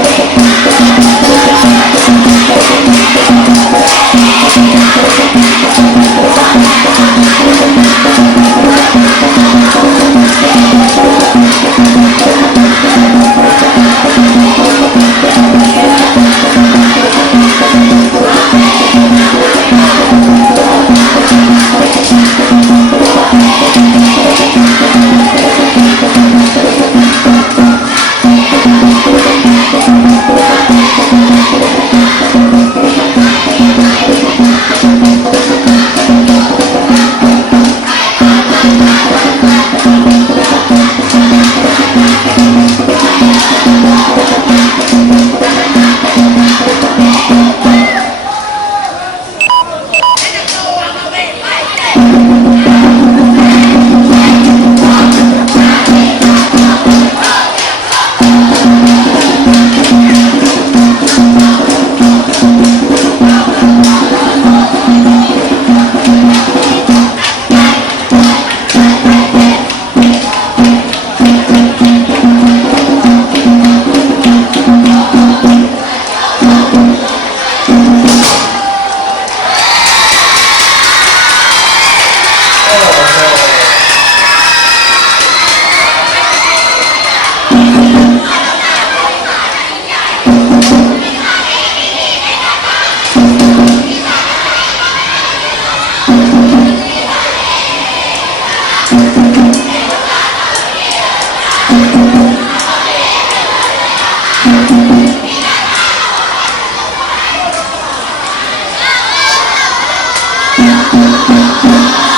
Thank you. Thank you.